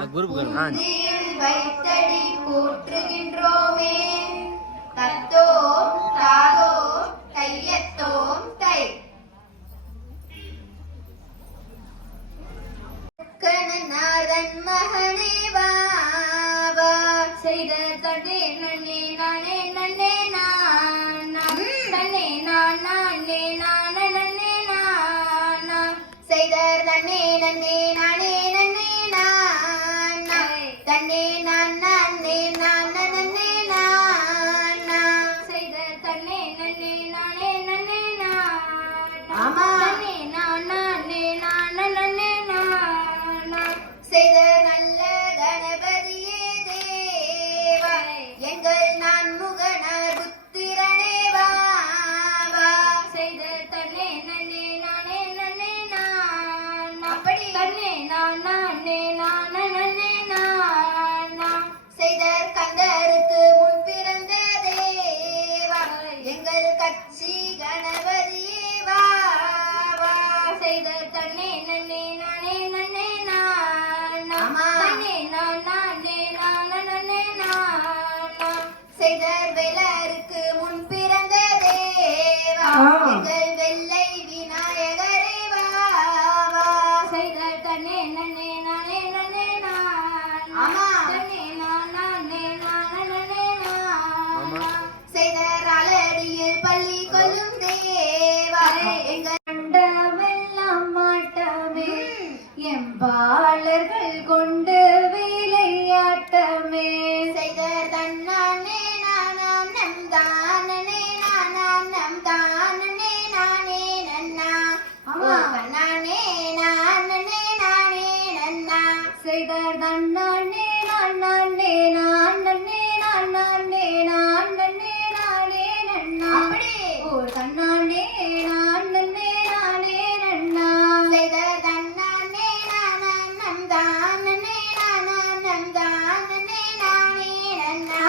சொல்லலாமா? வைத்தடி போற்றுகின்றோமே தத்தோம் தாதோம் தையத்தோம் தை கணநாதன் மகனே வாவா செய்த தடே நன்னே நானே நன்னே நானம் தன்னே நானே நானே நன்னே நானம் செய்தர் நன்னே நன்னே நானே நன்னே நானம் தன்னே நானே நானே நன்னே நானம் செய்தர் தன்னே நன்னே நானே நன்னே நானம் ஆமா தன்னே நானே நானே நன்னே செய்த நல்ல கணபதியே தேவா எங்கள் நான்முகனார் புத்திரனே வாவா செய்த தன்னே நன்னே நானே நன்னே நான் அப்படி தன்னே நானே நானே நன்னே நான் செய்த கந்தருக்கு முன் பிறந்த தேவா எங்கள் கட்சி கணபதியே வாவா செய்த தன்னே நன்னே நானே நன்னே செய்தர் வெலருக்கு முன் பிறந்த தேவா எங்கள் வெள்ளை விநாயகரே வாவா செய்தர் தன்னே நன்னே நானே நன்னே நான் ஆமா தன்னே நானே நானே நன்னே நான் செய்தர் அலடியில் பள்ளி கொள்ளும் தேவா எங்கள் கண்டமெல்லாம் மாட்டமே எம்பாளர்கள் கொண்டு விளையாட்டமே செய்தர் தன்னானே நானாம் நம் தானே நானாம் நம் தானே நானே நன்னா தன்னானே நானே நானே நன்னா செய்தர் தன்னானே நானே நானே நானே நானே நானே நன்னா அப்படி ஓ தன்னானே நானே நானே நன்னா செய்தர் தன்னானே நானாம் நம் தானே நானாம் நம் தானே நானே நன்னா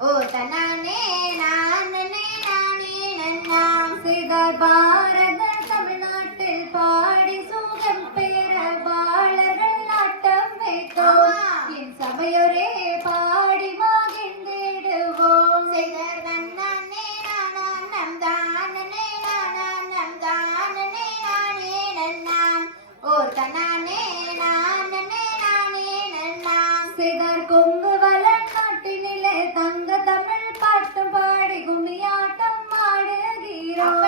ஓ தன்னானே நானே நானே நன்னா செய்தர் பாரத தமிழ்நாட்டில் பாடி சுகம் பெற பாலர்கள் நாட்டம் வைத்தோம் என் சபையொரே பாடி மகிழ்ந்திடுவோம் செய்தர் தன்னானே நானாம் நம் தானே நானாம் நம் தானே நானே நன்னாம் ஓ தன்னானே நானே நானே நன்னாம் செய்தர் கொங்கு வள நாட்டினிலே தங்க தமிழ் பாட்டும் பாடி கும்மியாட்டம் ஆடுகிறோம்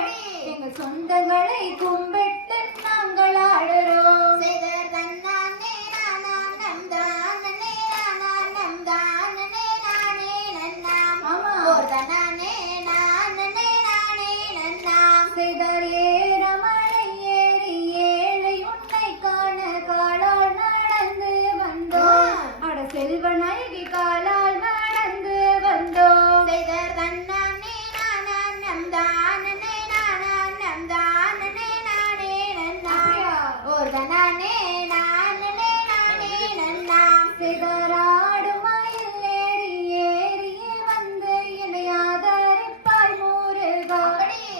எங்கள் சொந்தங்களை கும்பிட்டு நாங்கள் ஆடுறோம் செய்தர் தன்னானே நானாம் நம் தானே நானாம் நம் தானே நானே நன்னாம் ஓ தன்னானே நானே நானே நன்னாம் செய்தர் ஏறமலை ஏறி ஏழை உன்னை காண காலால் நடந்து வந்தோம் அட செல்வநாயகி காலால் நடந்து வந்தோம் செய்தர் தன்னானே நானாம் நம் தானே நானாம் நம் தானே நானே நன்னாம் ஓ தன்னானே நானே நானே நன்னாம் செய்தர் ஆடுமயில் ஏறி ஏறியே வந்து என்னை ஆதரிப்பாய் முருகா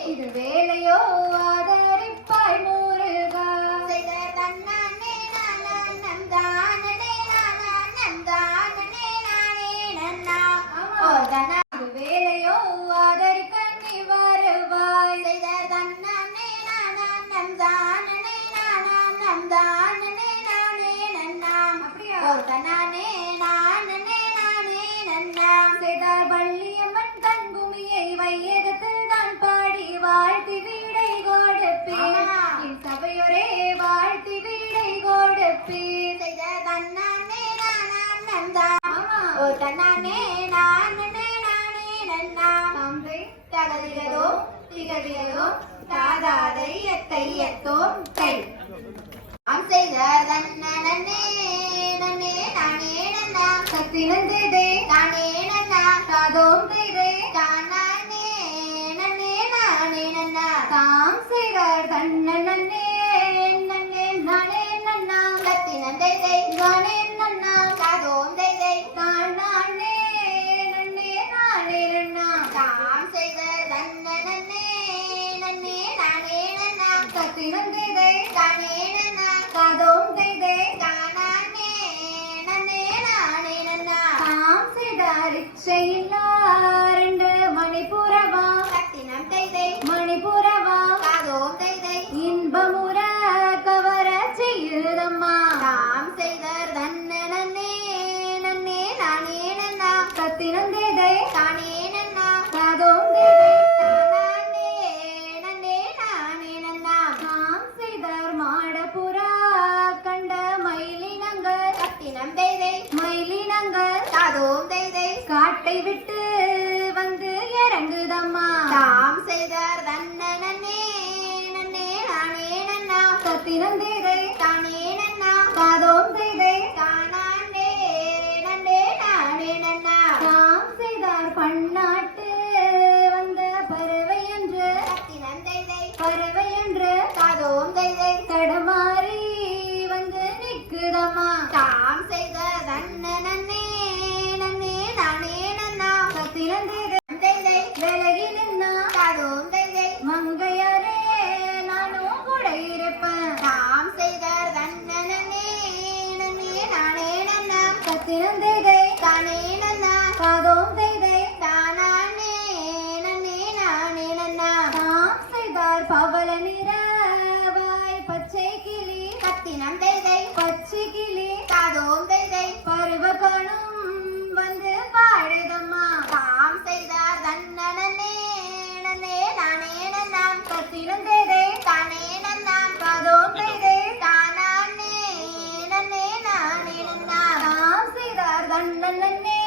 இது வேலையோ ஆதரிப்பாய் முருகா செய்தர் தன்னானே நானாம் நம் தானே நானாம் நம் தானே நானே நன்னாம் ஓ தன்னா இது வேலையோ ஆதரிக்க நீ வருவாய் செய்தர் தன்னானே நானாம் நம் தானே நானாம் நம் தானே நானே நன்னாம் ஓ தன்னானே நானே நானே நன்னாம் செய்தர் வள்ளியம்மன் கண்பூமியை வையகத்தில் தான் பாடி வாழ்த்தி வீடை கொடுப்பே என் சபையொரே வாழ்த்தி வீடை கொடுப்பே செய்தர் தன்னானே நானாம் நம் தானே ஓ தன்னானே நானே நானே நன்னாம் தகதியதோ திகதியதோ தாதாதை எத்தை எத்தோம் தை அம் செய்தர் தன்னே நன்னே நானே நன்னா சத்தினந்தே நானே நன்னா தாதோம் தை தானே நன்னே நானே நன்னா தாம் செய்தர் தன்னே நன்னே நானே நன்னா சத்தினந்தே நானே நன்னா தாதோம் தை தானே நன்னே நானே நன்னா தாம் செய்தர் தன்னே நன்னே நானே நன்னா சத்தினந்தே தானே நன்னா தாதோம் தை தானே இச்சையில்லா ரெண்டு மணிப்புறவா கத்தினம் தைதை மணிப்புறவா காதோம் தைதை இன்பமுற கவர செய்யுதம்மா தாம் செய்தர் தன்ன நன்னே நன்னே நானே நன்னா கத்தினம் தேதை தானே நன்னா காதோம் தேதை தானே நன்னே நானே நன்னா நாம் செய்தார் மாடப்புறா கண்ட மயிலினங்கள் கத்தினம் தைதை மயிலினங்கள் காதோம் தைதை காட்டை விட்டு வந்து இறங்குதம்மா தாம் செய்தர் தன்ன நன்னே நன்னே நானே நன்னா கத்தினம் தேதை தானே நன்னா காதோம் தேதை தானே நன்னே நானே நன்னா நாம் செய்தார் பன்னாட்டு வந்த பறவை என்று கத்தினம் தைதை பறவை என்று காதோம் தைதை தடமாறி வந்து நிற்குதம்மா தாம் செய்த தன்ன நன்னே நன்னே நானே நன்னா கத்தினம் தேதை தைதை விலகி நின்னா காதோம் தைதை மங்கையாரே நானும் கூட இருப்பேன் தாம் செய்த தன்ன நன்னே நன்னே நானே நன்னா கத்தினம் தேதை தானே நன்னா காதோம் தேதை தானே நன்னே நானே நன்னா நாம் செய்தார் பவள நிறவாய் பச்சை கிளி கத்தினம் தைதை பச்சை கிளி காதோம் தைதை பருவ காணும் வந்து பாடுதம்மா தாம் செய்த தன்ன நன்னே நன்னே நானே நன்னா கத்தினம் தேதை தானே நன்னா காதோம் தேதை தானே நன்னே நானே நன்னா நாம் செய்தார் தன்னன் நன்னே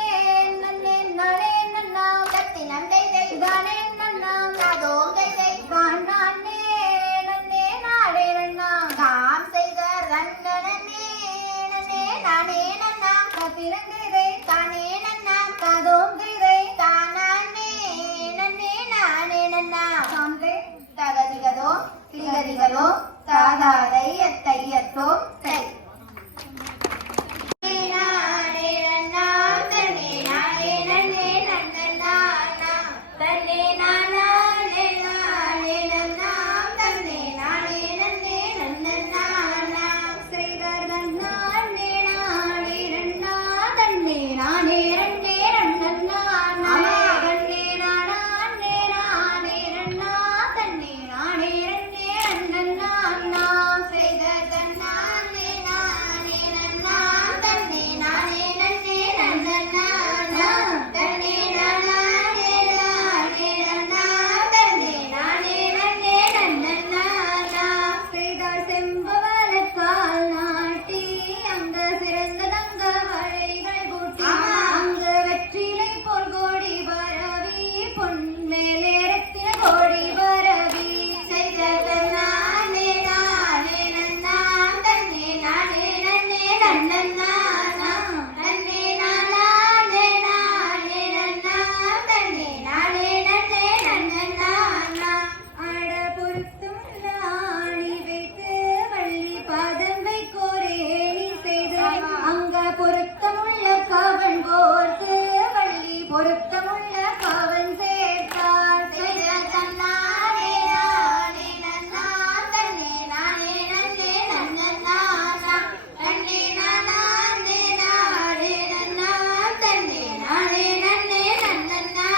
நன்னே நானே நன்னா கத்தினம் தைதை தானே நன்னா காதோம் தைதை தான் நானே நன்னே நாடே நன்னா தாம் செய்த தன்ன நன்னே நன்னே நானே நன்னா கத்தினம் தேதை தானே நன்னா காதோம் தேதை தானே நன்னே நானே நன்னா சாந்தே தகதிகதோ திகதிகதோ தாதாதை அத்தையத்தோ தை நானே நன்னா தன்னே நானே நன்னே நன்னன்னா தன்னே நானே நானே நன்னா தன்னே நானே நன்னே நன்னன்னா செய்தார் நன்னானே நானே நன்னா தன்னே நானே ரன்னே ரன்னன்னா தன்னே நானே நானே நன்னா தன்னே நானே ரன்னே ரன்னன்னா செய்த தன்னானே நானே நன்னா தன்னே நானே நன்னே நன்னன்னா தன்னே நானே நானே நன்னா தன்னே நானே நன்னே நன்னன்னா செய்தார் செம்பவளக்கால் நாட்டி அங்க சிறந்த தங்க வளைகள் பூட்டி அங்க வெற்றிலை போல் கோடி பரவி பொன் மேலே ரத்தின கோடி பரவி செய்த தன்னானே நானே நன்னா தன்னே நானே நன்னே நன்னன்னா தன்னே நானே நானே நன்னா தன்னே நானே நன்னே நன்னன்னா ஆட பொருத்தும் ஆணி வைத்து வள்ளி பாதம் வைக்கோரேணி செய்து அங்க பொருத்தமுள்ள கவன் கோர்த்து வள்ளி பொருத்தமுள்ள கவன் சேர்த்தார் செய்த தன்னானே நானே நன்னா தன்னே நானே நன்னே நன்னன்னா தன்னே நானே நானே நன்னா தன்னே நானே நன்னே நன்னன்னா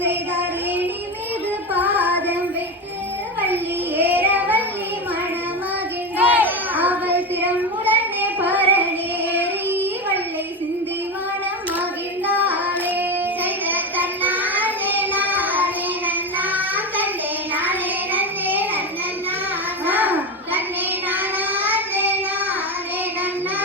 செய்தார் ஏணி மீது பாதம் வைத்து வள்ளி ஏற வள்ளி மணமகிழ்ந்தாள் அவள் திறமுடனே பரநேறி வள்ளை சிந்தி மனம் மகிழ்ந்தாளே செய்த தன்னானே நானே நன்னா தன்னே நானே நன்னே நன்னன்னா தன்னே நானே நானே நன்னா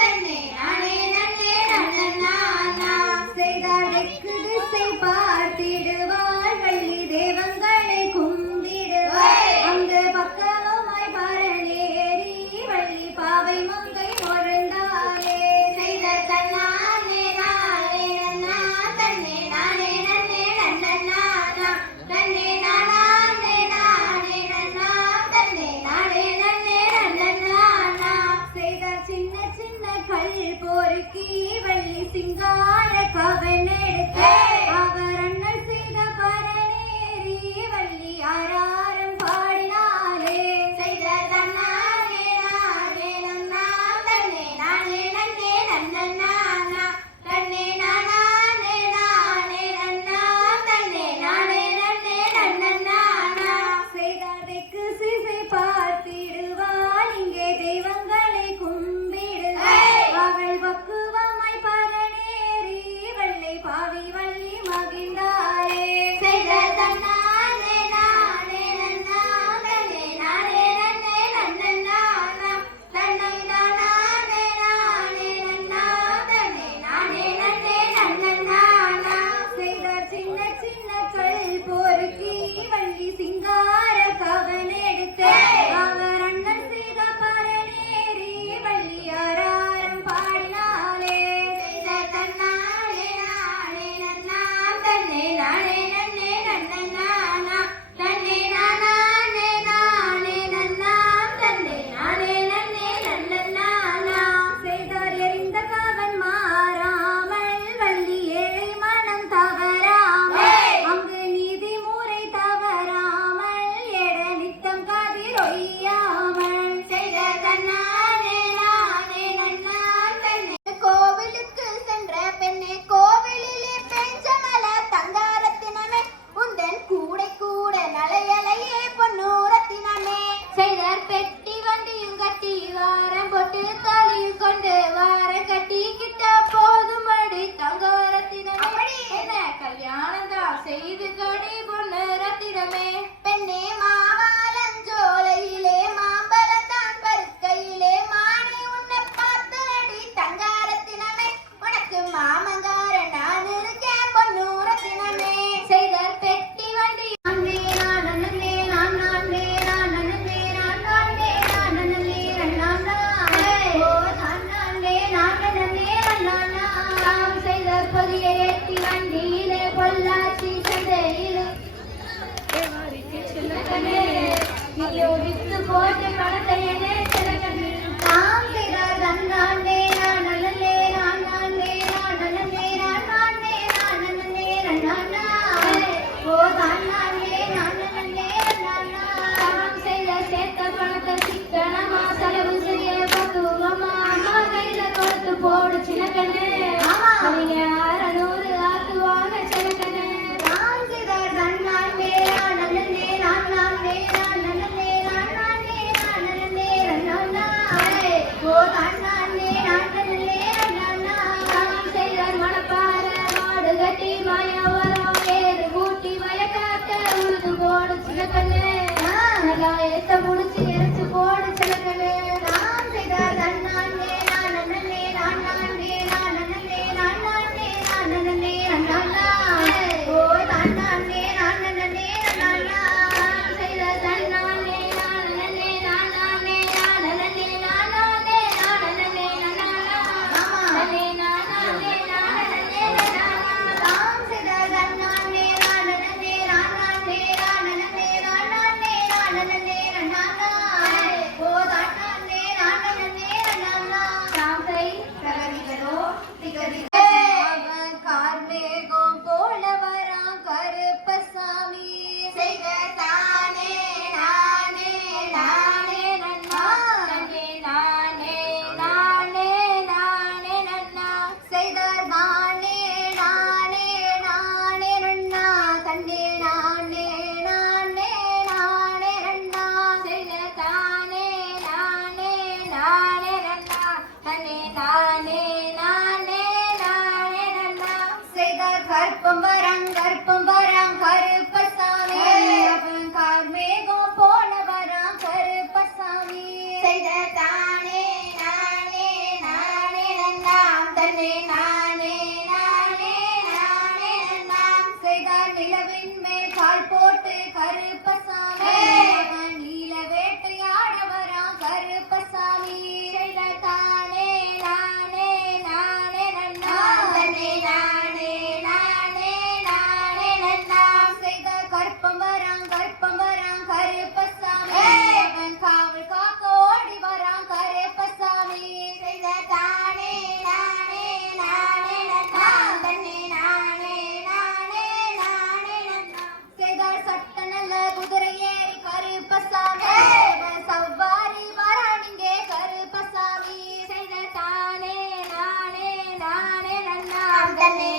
தன்னே நானே நன்னே நன்னன்னா செய்தார் தெற்கு திசை பார்த்திடுவாள் வள்ளி தேவங்களை கும்பிடுவாள் அங்கு பக்கமாய் பரநேறி வள்ளி பாவை மங்கை பொருந்தாளே செய்த தன்னானே நானே நன்னா தன்னே நானே நன்னே நன்னன்னா தன்னே நானே நானே நன்னா தன்னே நானே நன்னே நன்னன்னா செய்தார் சின்ன சின்ன கல் பொறுக்கி வள்ளி சிங்கார கவன் எடுத்து அவர் அண்ணல் செய்த மாமங்காரன் நான் இருக்கேன் பொன்னூரத்தினமே. செய்த பெட்டி வண்டி நானே நானே நான் நானே நானே நான் நானே நானே நானா ஓ நானே நானே நானா நாம் செய்த புதிய எட்டி வண்டியிலே பொள்ளாச்சி சந்தையிலே வித்து போட்டு பணத்தை என்னே சிலக்கண்ணே நாம் செய்தார் தன்னானே நானே நான் நானே நானே நான் நானே நானே நானா ஓ தானே நானே நானா நாம் செய்த சேர்த்த பணத்தை சிக்கனமா செலவு செய்ய பக்குவமா அம்மா கையில கொடுத்து போடு சிலக்கண்ணே அவங்க 600 ஆக்குவாங்க சிலக்கண்ணே நாம் செய்தார் தன்னானே நானே நான் நானே நானே நானே நானே நானா ஓ தானே நானே நானா நாம் செய்தார் மணப்பாற மாடு கட்டி மாயவரம் ஏறு கூட்டி வயக்காட்ட உழுது போடு சிலக்கண்ணே ஏத்த முடிச்சு இறைச்சு போடு சிலக்கண்ணே நாம் செய்தார் தன்னானே நானே நான் நானே நானே நானே நானே நானா ஓ தானே நானே நானா செய்த தன்னானே நானே நானே நானே நானே நானே நானா நானே நானே நானே நாம் செய்த தன்னானே நானே நானே நானே நானே நானா ஓ தானே நானே நானா நாம் கரடிகளோ திகதி கார்மேகம் போல வரான் கருப்பசாமி செய்த தானே நானே நானே நன்னா. நானே நானே நானே நானே நன்னா செய்தார் நானே நானே நானே நன்னா தன்னே நானே நானே நானே நன்னா செய்த தானே நானே நானே நன்னா தன்னே நானே நானே நானே நன்னா செய்தார் கற்பம் வரம் கருப்பசாமி அவன் கார்மேகம் போல வரான் கருப்பசாமி செய்த தானே நானே நானே நன்னாம் தன்னை நானே நானே நானே நன்னாம் செய்தார் நிலவின் மேல் கால் போட்டு கருப்பசாமி அவன் நீல வேட்டையாட வரான் கருப்பசாமி செய்த தானே நானே நானே நன்னா தன்னை நானே நானே நானே நன்னாம் செய்த கற்பம் வரான் கருப்பசாமி அவன் காவல் காக்க ஓடி வரான் கருப்பசாமி செய்த தானே நானே நானே நன்னாம் தன்னை நானே நானே நானே நன்னாம் செய்தார் சட்ட நல்ல குதிரை ஏறி கருப்பசாமி அவன் சவ்வாரி வரான் இங்கே கருப்பசாமி செய்த தானே நானே நானே நன்னா தன்னை